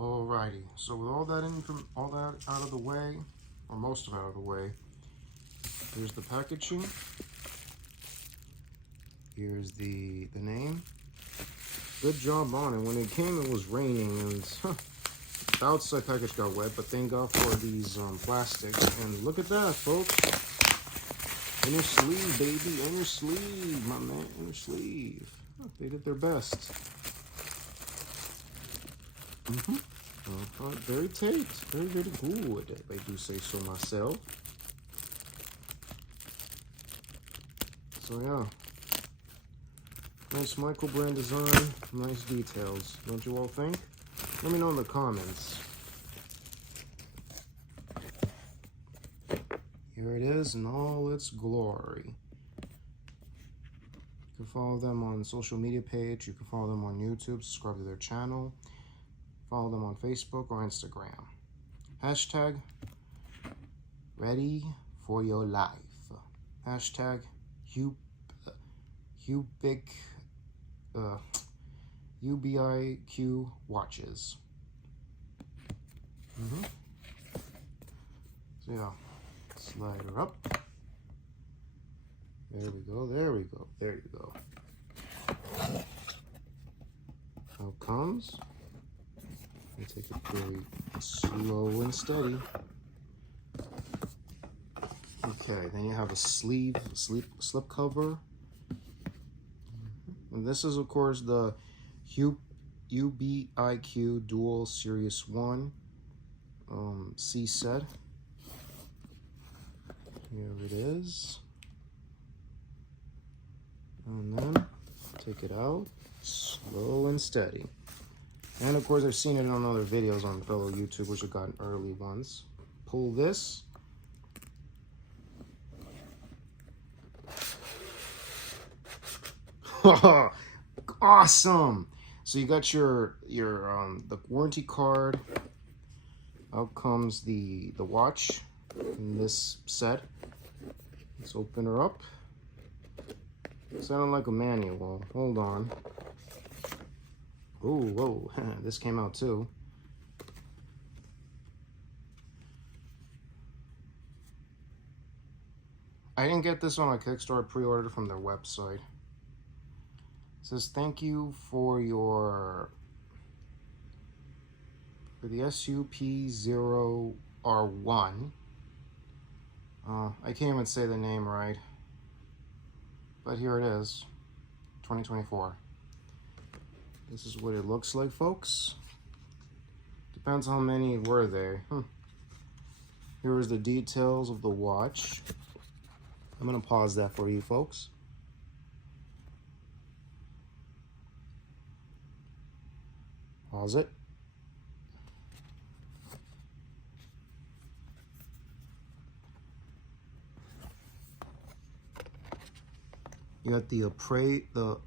Alrighty, so with all that out of the way, or most of it out of the way, here's the packaging. Here's the name. Good job on it. When it came, it was raining, and the outside package got wet, but thank God for these plastics. And look at that, folks. Inner sleeve, baby. Inner sleeve, my man. Inner sleeve. They did their best. Very taped. Very, very good, if I do say so myself. So, yeah. Nice Michael brand design. Nice details. Don't you all think? Let me know in the comments. Here it is in all its glory. You can follow them on social media page. You can follow them on YouTube. Subscribe to their channel. Follow them on Facebook or Instagram. Hashtag ready for your life. Hashtag UBIQ watches. So yeah, slide her up. There we go, there we go, there you go. Out comes. I take it very slow and steady. Okay, then you have a slip cover. And this is, of course, the UBIQ Dual Series 1 SeaSet. Here it is. And then take it out, slow and steady. And of course, I've seen it on other videos on fellow YouTubers who got early ones. Pull this. Awesome! So you got the warranty card. Out comes the watch in this set. Let's open her up. Sounded like a manual. Hold on. Ooh, whoa, this came out too. I didn't get this on a Kickstarter, pre-ordered from their website. It says, thank you for the SUP0R1. I can't even say the name right. But here it is, 2024. This is what it looks like, folks. Depends how many were there. Here's the details of the watch. I'm gonna pause that for you folks. Pause it. You got the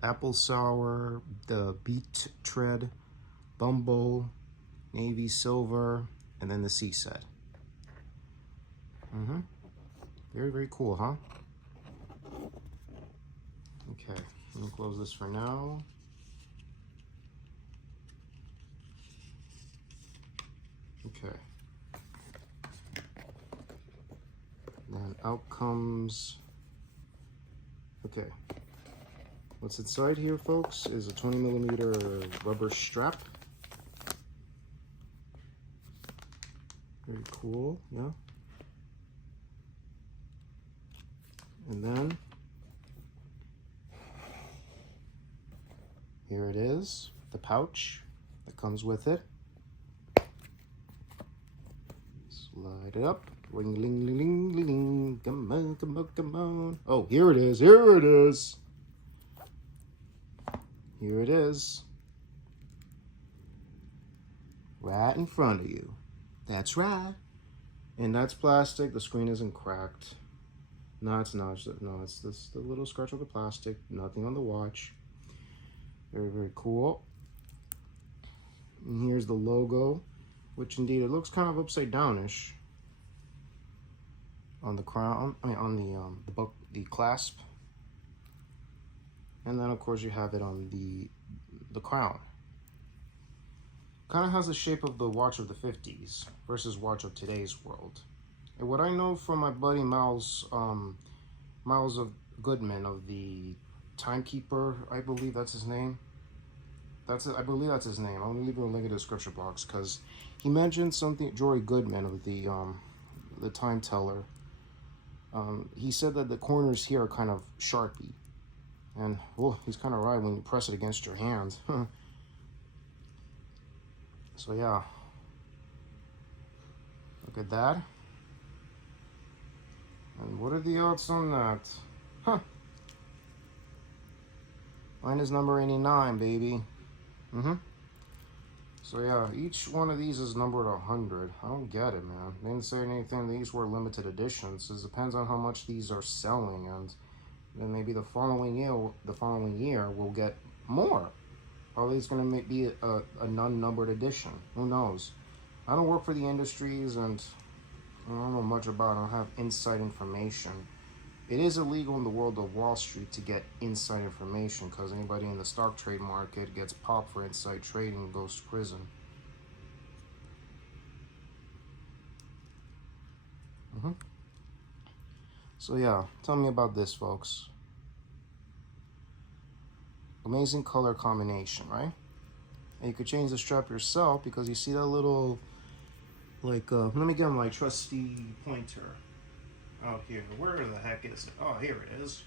apple sour, the beet tread, bumble, navy silver, and then the SeaSet. Very, very cool, huh? Okay, let me close this for now. Okay. Then out comes. Okay, what's inside here, folks, is a 20mm rubber strap. Very cool, yeah. And then, here it is, the pouch that comes with it. Slide it up. Ring, ling, ling, ling, ling, ling. Come on, come on, come on. Oh, here it is. Here it is. Here it is. Right in front of you. That's right. And that's plastic. The screen isn't cracked. No, it's not. No, it's the little scratch on the plastic. Nothing on the watch. Very, very cool. And here's the logo, which indeed it looks kind of upside downish. On the crown, on the clasp, and then of course you have it on the crown. kind of has the shape of the watch of the 50s versus watch of today's world. And what I know from my buddy Miles of Goodman of the Timekeeper, I believe that's his name. I believe that's his name. I'm gonna leave you a link in the description box because he mentioned something. Jory Goodman of the Time Teller. He said that the corners here are kind of sharpy, and well, he's kind of right when you press it against your hand. So yeah, look at that. And what are the odds on that? Huh. Mine is number 89, baby. So yeah, each one of these is numbered 100. I don't get it, man. They didn't say anything. These were limited editions. It depends on how much these are selling, and then maybe the following year, we'll get more. Probably it's gonna be a non-numbered edition. Who knows? I don't work for the industries, and I don't know much about it. I don't have inside information. It is illegal in the world of Wall Street to get inside information because anybody in the stock trade market gets popped for inside trading and goes to prison. So yeah, tell me about this, folks. Amazing color combination, right? And you could change the strap yourself because you see that little, like, let me get my trusty pointer out here. Where the heck is it? Oh, here it is.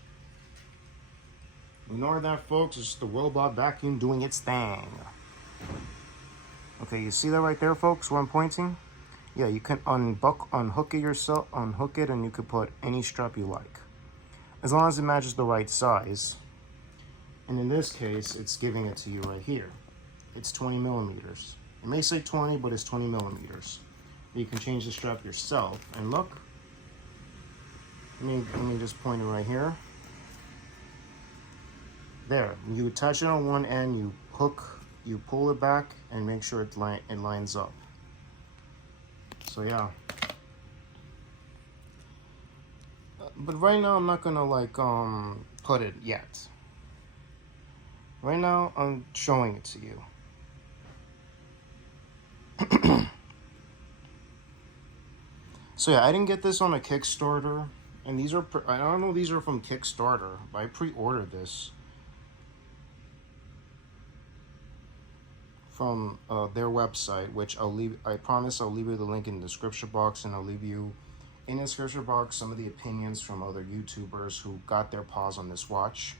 Ignore that, folks. It's just the robot vacuum doing its thing. Okay, you see that right there, folks, where I'm pointing? Yeah, you can unhook it yourself, unhook it, and you could put any strap you like. As long as it matches the right size. And in this case, it's giving it to you right here. It's 20 millimeters. It may say 20, but it's 20 millimeters. You can change the strap yourself. And look, let me just point it right here. There, you attach it on one end, you pull it back, and make sure it lines up. So yeah. But right now, I'm not gonna put it yet. Right now, I'm showing it to you. So yeah, I didn't get this on a Kickstarter, and these are I don't know, these are from Kickstarter, but I pre-ordered this from their website, which I promise I'll leave you the link in the description box, and I'll leave you in the description box some of the opinions from other YouTubers who got their paws on this watch.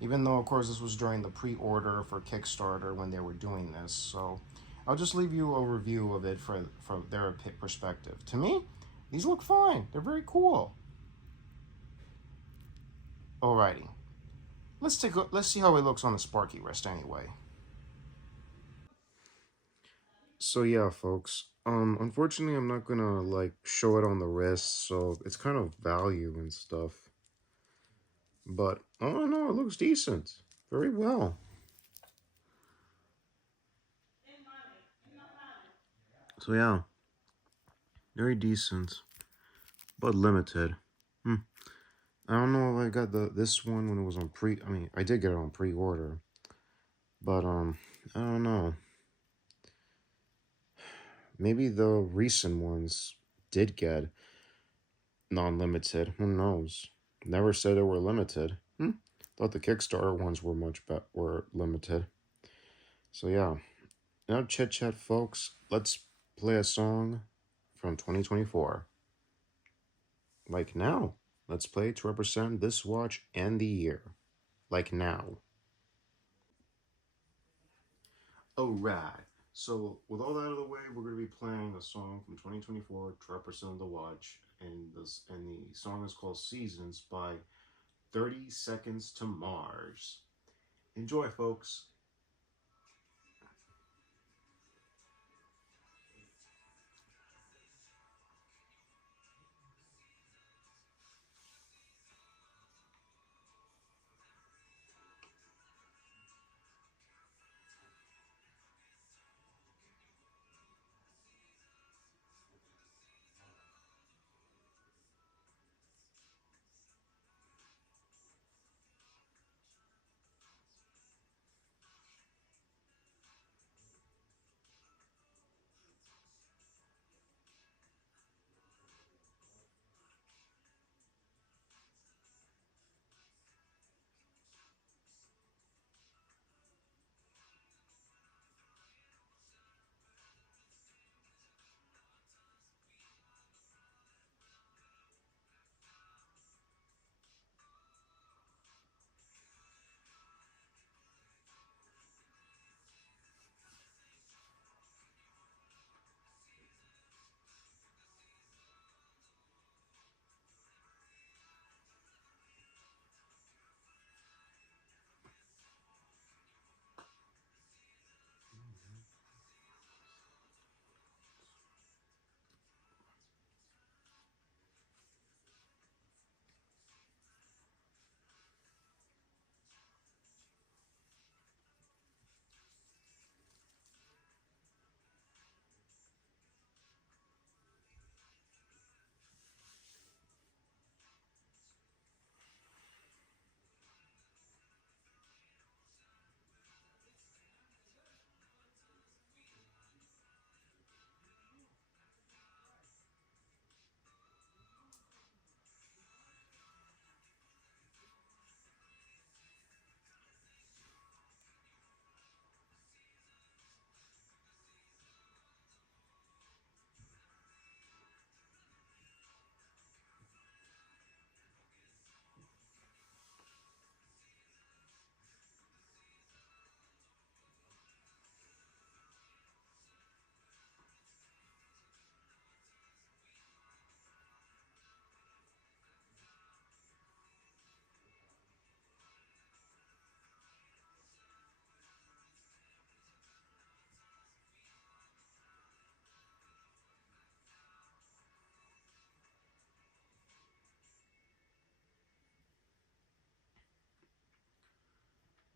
Even though, of course, this was during the pre-order for Kickstarter when they were doing this, so I'll just leave you a review of it from their perspective. To me, these look fine. They're very cool. Alrighty, let's see how it looks on the Sparky wrist anyway. So yeah, folks. Unfortunately, I'm not gonna show it on the wrist, so it's kind of value and stuff. But oh no, it looks decent. Very well. So yeah, very decent, but limited. I don't know if I got this one when it was on I mean, I did get it on pre-order, but I don't know. Maybe the recent ones did get non-limited. Who knows? Never said they were limited. Thought the Kickstarter ones were were limited. So yeah. Now chit chat, folks. Let's play a song from 2024. Like now. Let's play to represent this watch and the year. Like now. Alright. So with all that out of the way, we're gonna be playing a song from 2024 to represent the watch, and the song is called Seasons by 30 Seconds to Mars. Enjoy, folks.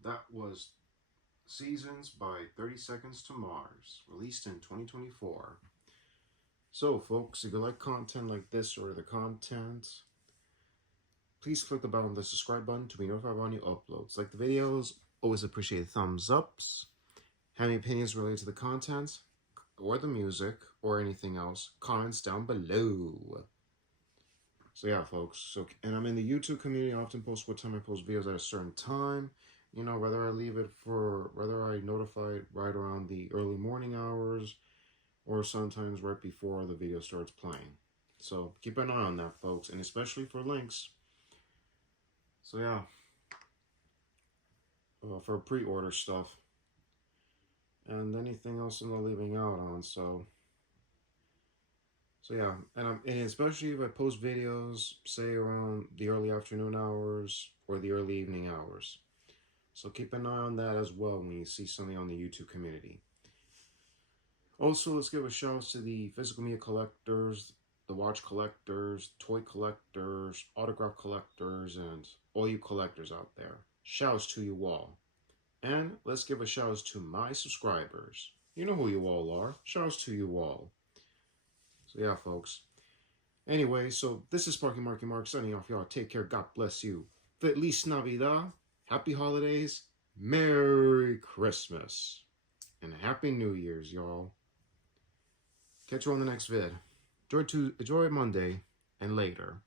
That was Seasons by 30 Seconds to Mars, released in 2024. So, folks, if you like content like this or the content, please click the button on the subscribe button to be notified of new uploads. Like the videos, always appreciate thumbs ups. Have any opinions related to the content, or the music, or anything else, comments down below. So yeah, folks. And I'm in the YouTube community. I often post what time I post videos at a certain time. You know, whether I notify it right around the early morning hours, or sometimes right before the video starts playing. So keep an eye on that, folks, and especially for links. So yeah, for pre-order stuff and anything else I'm not leaving out on. So yeah, and especially if I post videos, say around the early afternoon hours or the early evening hours. So keep an eye on that as well when you see something on the YouTube community. Also, let's give a shout out to the physical media collectors, the watch collectors, toy collectors, autograph collectors, and all you collectors out there. Shouts to you all. And let's give a shout out to my subscribers. You know who you all are. Shouts to you all. So yeah, folks. Anyway, so this is Sparky Marky Mark signing off, y'all. Take care. God bless you. Feliz Navidad. Happy holidays. Merry Christmas. And Happy New Year's, y'all. Catch you on the next vid. Enjoy Monday and later.